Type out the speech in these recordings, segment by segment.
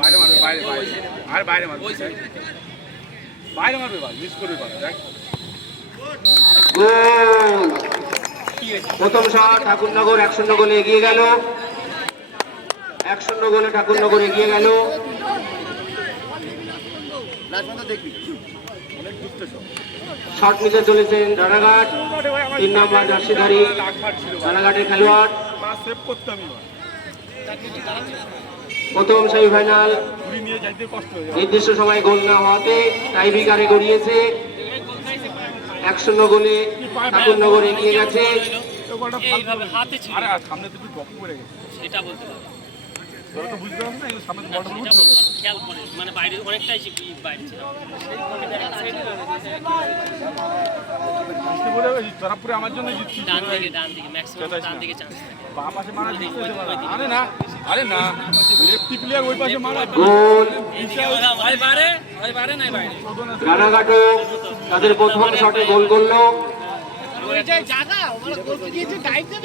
বাইরে মারবে, বাইরে আর বাইরে মারবে, বাইরে মারবে, মিস করবে। প্রথম শট ঠাকুরনগর 1-0 গোলে এগিয়ে গেল। 1-0 গোলে ঠাকুরনগর এগিয়ে গেল। শট নিতে চলেছেন রানাঘাট, 3 নম্বর জার্সিধারী রানাঘাটের খেলোয়াড়। প্রথম সেমিফাইনাল নির্দিষ্ট সময় গোল না হওয়াতে টাইব্রেকারে গড়িয়েছে। 1-0 গোলে ঠাকুরনগর এগিয়ে গেছে। আমার জন্য আরে না ওই পাশে রানাঘাটও তাদের প্রথম শটে গোল করলো,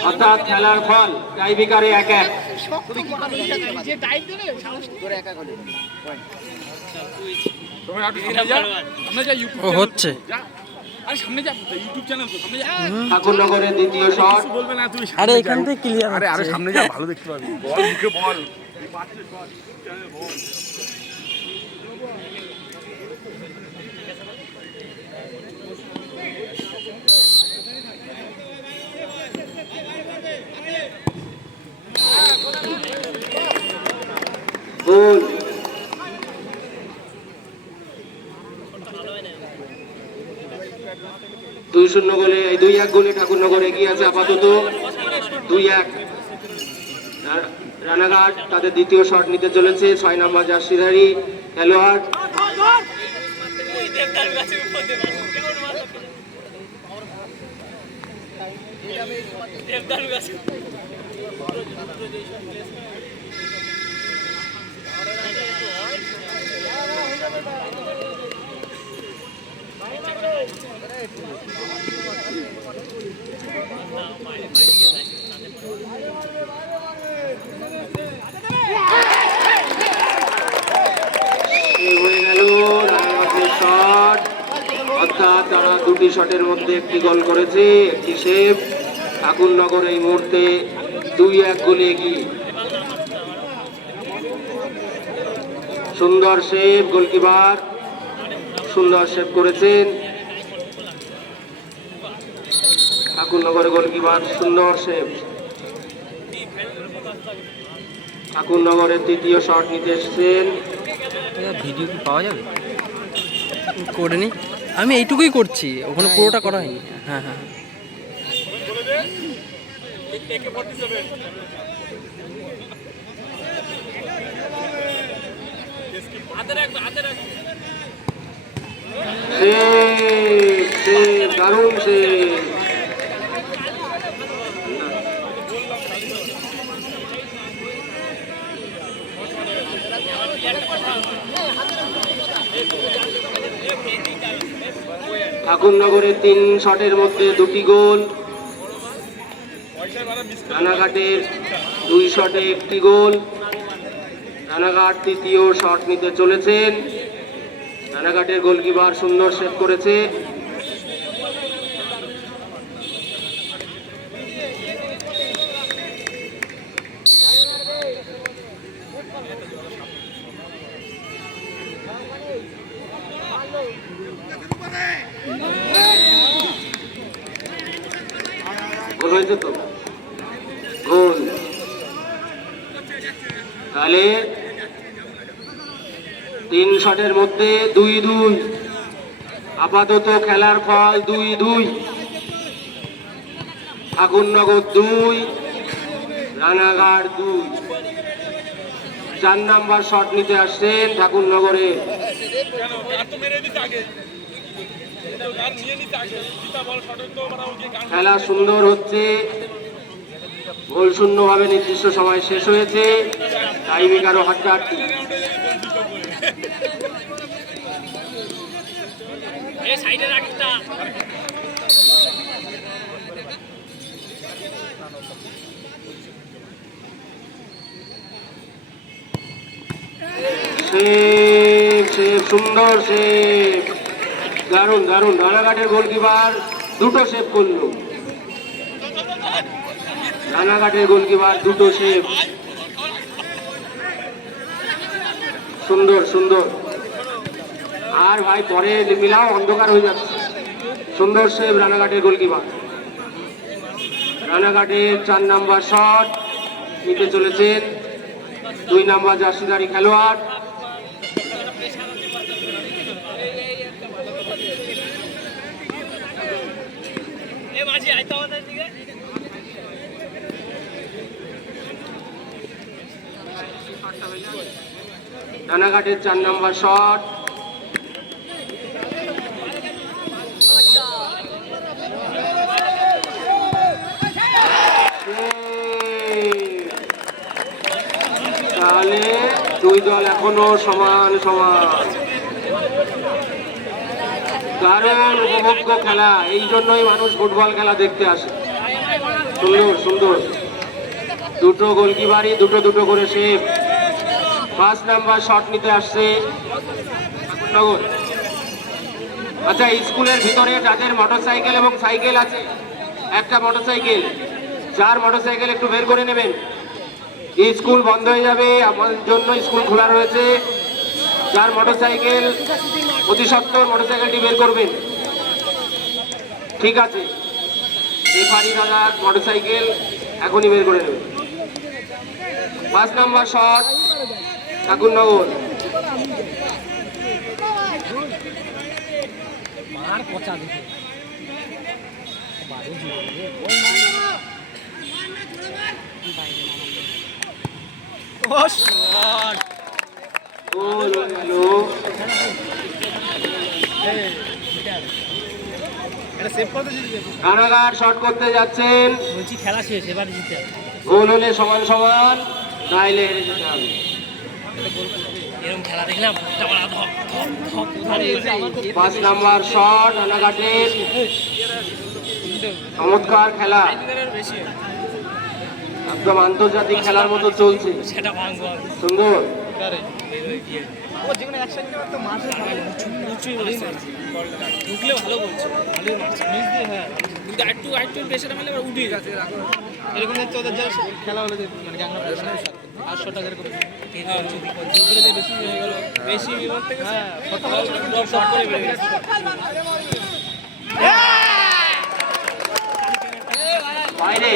অর্থাৎ খেলার ফল টাইব্রেকারে 1-1। হচ্ছে ঠাকুরনগরের দ্বিতীয় শট। আরে এখান থেকে ক্লিয়ার, আরে সামনে যা, ভালো দেখতে পাবি। বল মুখে বল। গোল। 2-0 গোলে, 2-1 গোলে ঠাকুরনগর এগিয়ে আছে আপাতত 2-1। রানাঘাট তাদের দ্বিতীয় শট নিতে চলেছে 6 নম্বর জার্সিধারী খেলোয়াড়। হয়ে গেল রানাঘাটের শট, অর্থাৎ তারা দুটি শটের মধ্যে একটি গোল করেছে, একটি সেভ। ঠাকুরনগর এই মুহূর্তে 2-1 গোলে এগিয়ে। সুন্দর সেভ, গোলকিপার সুন্দর সেভ করেছেন। ঠাকুরনগর গোলকিপার সুন্দর সেভ। ঠাকুরনগরের তৃতীয় শট নিতে এসেছেন। ভিডিও কি পাওয়া যাবে? করে নি, আমি এইটুকুই করছি, ওখানে পুরোটা করা হয়নি। হ্যাঁ হ্যাঁ দারুণ সেভ। ঠাকুরনগরের 3 শটের মধ্যে 2টি গোল। রানাঘাটের 2 শটে 1টি গোল। রানাঘাট তৃতীয় শট নিতে চলেছেন। রানাঘাটের গোলকিপার সুন্দর সেভ করেছে। গোল হয়েছে তো, গোল। তাহলে 3 শটের মধ্যে 2-2, আপাতত খেলার ফল 2-2। ঠাকুরনগর 2, রানাঘাট 2। 4 নাম্বার শট নিতে আসছেন ঠাকুরনগরে। খেলা সুন্দর হচ্ছে, গোল শূন্য ভাবে নির্দিষ্ট সময় শেষ হয়েছে। টাইব্রেকারও হাড্ডাহাড্ডি। সেভ সেভ সুন্দর সেভ, দারুণ দারুণ। রানাঘাটের গোলকিপার দুটো সেভ করলো, রানাঘাটের গোলকিপার দুটো সেভ, সুন্দর সুন্দর। আর ভাই পরে মিলাও, অন্ধকার হয়ে যাচ্ছে। সুন্দর সেভ রানাঘাটের গোলকিপার। রানাঘাটের 4 নাম্বার শট নিতে চলেছেন 2 নাম্বার জার্সিধারী খেলোয়াড়। রানাঘাটের 4 নাম্বার শট, তাহলে দুই দল এখনো সমান সমান। দারুণ উপভোগ্য খেলা, এই জন্যই মানুষ ফুটবল খেলা দেখতে আসে। সুন্দর সুন্দর, দুটো গোলকিপারই দুটো দুটো করে সেভ। 5 নাম্বার শট নিতে আসছে ঠাকুরনগর। আচ্ছা, স্কুলের ভিতরে যাদের মোটরসাইকেল এবং সাইকেল আছে, একটা মোটরসাইকেল, 4 মোটরসাইকেল একটু বের করে নেবেন। স্কুল বন্ধ হয়ে যাবে, আমার জন্য স্কুল খোলা রয়েছে। 4 মোটরসাইকেল, অতি সত্বর মোটরসাইকেলটি বের করবেন। ঠিক আছে, রেফারি দাদার মোটরসাইকেল এখনই বের করে নেবেন। 5 নাম্বার শট ঠাকুরনগর। গোল হয়ে গেল। রানাঘাট শট করতে যাচ্ছেন, বলছি খেলা শেষ, এবার জিতে গোল হলে সমান সমান, নাইলে হেরে যেতে হবে। এরকম খেলা দেখলাম 5 নাম্বার শট রানাঘাটের, চমৎকার খেলা, একদম আন্তর্জাতিক খেলার মতো চলছে। সেটা ভাঙবো সুন্দর, ঢুকলে ভালো বলছে, ভালোই মারছে, হ্যাঁ, কিন্তু একটু প্রেশার মেলে এবার উঠে গেছে। এরকম হচ্ছে ওদের যা খেলা হলো, মানে কি আমরা 800 টাকা করে বেশি হয়ে গেল, বেশি বিপদ থেকে শর্ট করে বেড়ে গেছে। বাইরে